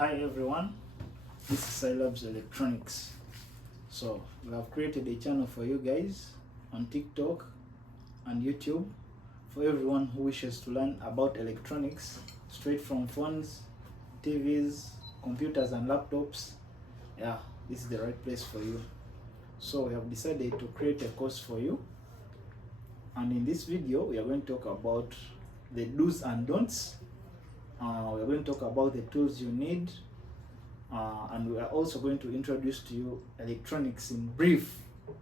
Hi everyone, this is Scilabs Electronics. So we have created a channel for you guys on TikTok and YouTube for everyone who wishes to learn about electronics straight from phones, TVs, computers and laptops. Yeah, this is the right place for you. So we have decided to create a course for you, and in this video we are going to talk about the do's and don'ts. We are going to talk about the tools you need, and we are also going to introduce to you electronics in brief,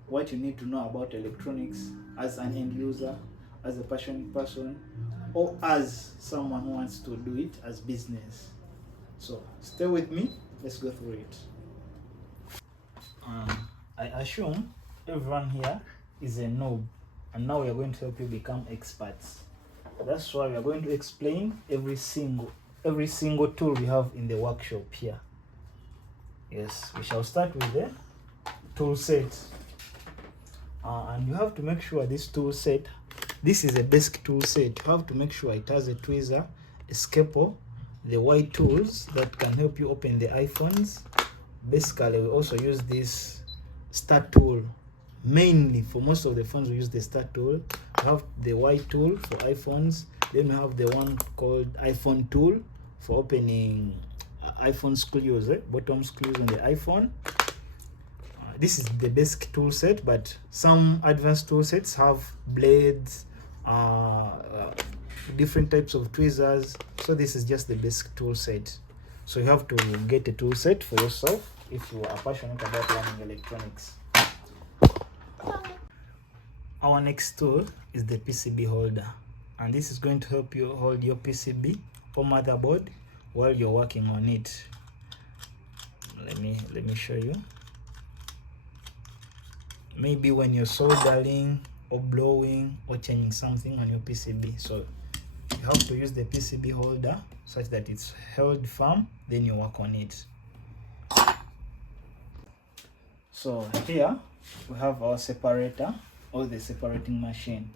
what you need to know about electronics as an end user, as a passionate person, or as someone who wants to do it as business. So stay with me, let's go through it. I assume everyone here is a noob, and now we are going to help you become experts. That's why we are going to explain every single tool we have in the workshop here. Yes, we shall start with the tool set, and you have to make sure this tool set, this is a basic tool set. You have to make sure it has a tweezer, a scalpel, the white tools that can help you open the iPhones. Basically, we also use this start tool. Mainly for most of the phones we use the start tool. We have the white tool for iPhones, then we have the one called iPhone tool for opening iPhone screws, bottom screws on the iPhone. This is the basic tool set, but some advanced tool sets have blades, different types of tweezers. So this is just the basic tool set. So you have to get a tool set for yourself if you are passionate about learning electronics. Our next tool is the PCB holder, and this is going to help you hold your PCB or motherboard while you're working on it. Let me show you. Maybe when you're soldering or blowing or changing something on your PCB. So you have to use the PCB holder such that it's held firm, then you work on it. So here we have our separator, or the separating machine.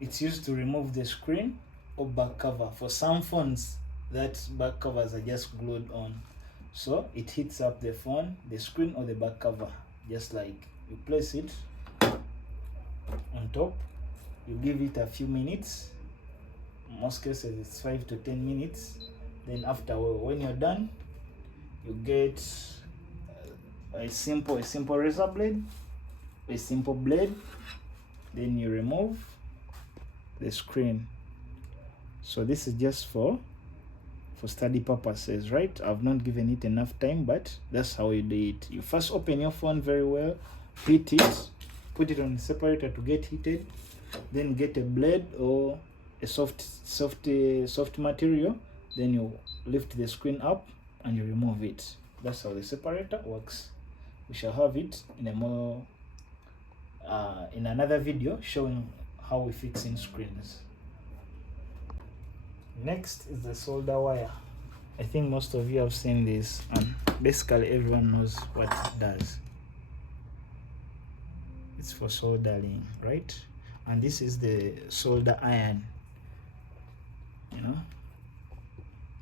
It's used to remove the screen or back cover. For some phones, that back covers are just glued on, so it heats up the phone, the screen or the back cover. Just like you place it on top, you give it a few minutes. In most cases it's 5 to 10 minutes. Then after, when you're done, you get a simple razor blade, a simple blade. Then you remove the screen. So this is just for study purposes, right? I've not given it enough time, but that's how you do it. You first open your phone very well, heat it, put it on the separator to get heated, then get a blade or a soft material, then you lift the screen up and you remove it. That's how the separator works. We shall have it in a more in another video showing how we fix in screens. Next is the solder wire. I think most of you have seen this, and basically everyone knows what it does. It's for soldering, right? And this is the solder iron,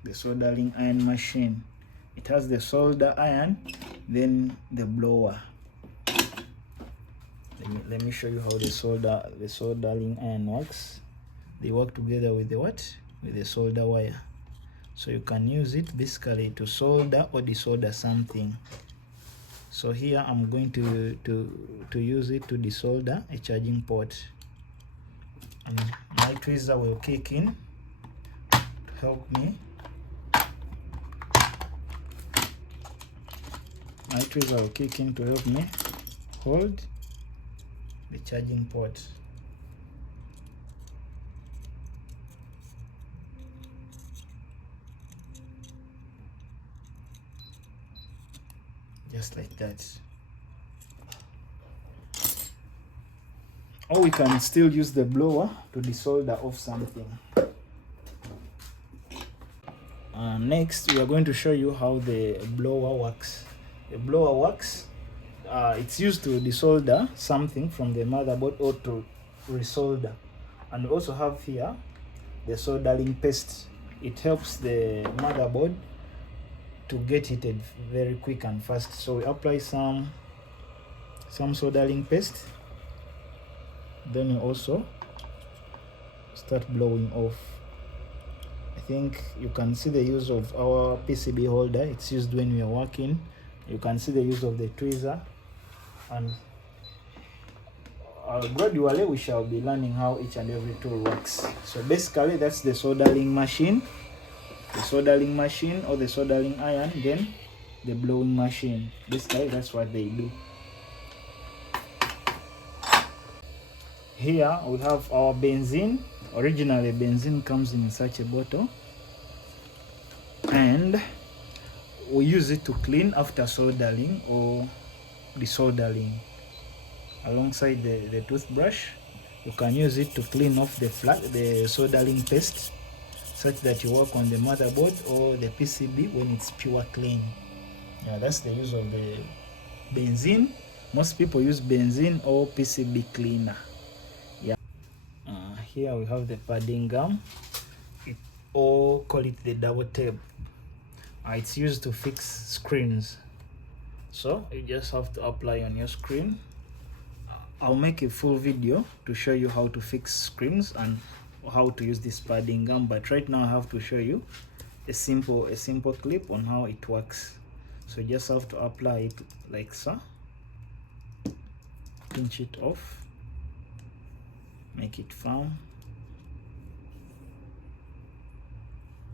the soldering iron machine. It has the solder iron, then the blower. Let me show you how the soldering iron works. They work together with the what? With the solder wire. So you can use it basically to solder or desolder something. So here I'm going to use it to desolder a charging port. And my tweezer will kick in to help me. My tweezer will kick in to help me hold the charging port. Just like that. Or we can still use the blower to desolder off something. Next, we are going to show you how the blower works. The blower works, it's used to desolder something from the motherboard or to resolder. And we also have here the soldering paste. It helps the motherboard to get heated very quick and fast. So we apply some soldering paste, then we also start blowing off. I think you can see the use of our PCB holder. It's used when we are working. You can see the use of the tweezer, and gradually we shall be learning how each and every tool works. So basically that's the soldering machine, or the soldering iron, then the blowing machine. Basically that's what they do. Here we have our benzene. Originally benzene comes in such a bottle, and we use it to clean after soldering or desoldering. Alongside the toothbrush, you can use it to clean off the soldering paste, such that you work on the motherboard or the PCB when it's pure clean. Yeah, that's the use of the benzene. Most people use benzene or PCB cleaner. Yeah. Here we have the padding gum, or call it the double tape. It's used to fix screens. So you just have to apply on your screen. I'll make a full video to show you how to fix screens and how to use this padding gum, but right now I have to show you a simple clip on how it works. So you just have to apply it like so, pinch it off, make it firm.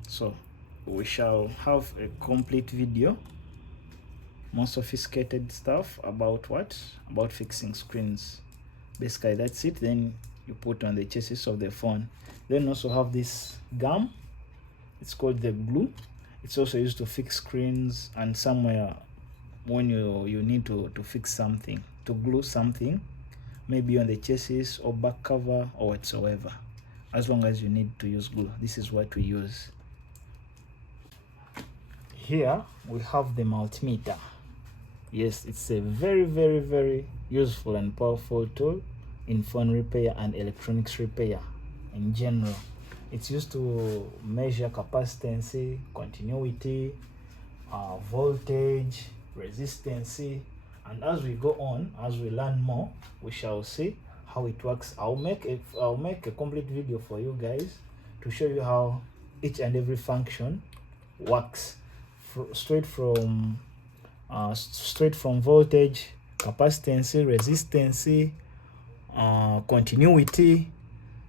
So we shall have a complete video, more sophisticated stuff about fixing screens. Basically that's it. Then you put on the chassis of the phone. Then also have this gum, it's called the glue. It's also used to fix screens, and somewhere when you need to fix something, to glue something, maybe on the chassis or back cover or whatsoever. As long as you need to use glue, this is what we use. Here we have the multimeter. Yes, it's a very, very, very useful and powerful tool in phone repair and electronics repair in general. It's used to measure capacitance, continuity, voltage, resistance, and as we go on, as we learn more, we shall see how it works. I'll make a complete video for you guys to show you how each and every function works, straight from voltage, capacitance, resistance, continuity.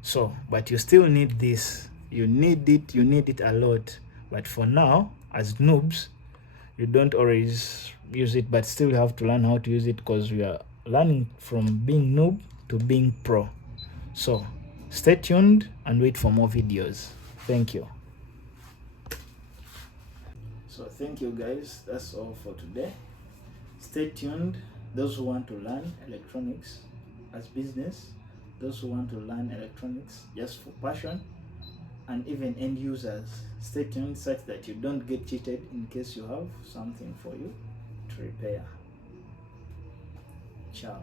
So but you still need this, you need it a lot, but for now as noobs you don't always use it, but still you have to learn how to use it, because we are learning from being noob to being pro. So stay tuned and wait for more videos. Thank you. So thank you guys, that's all for today. Stay tuned, those who want to learn electronics as business, those who want to learn electronics just for passion, and even end users. Stay tuned such that you don't get cheated in case you have something for you to repair. Ciao.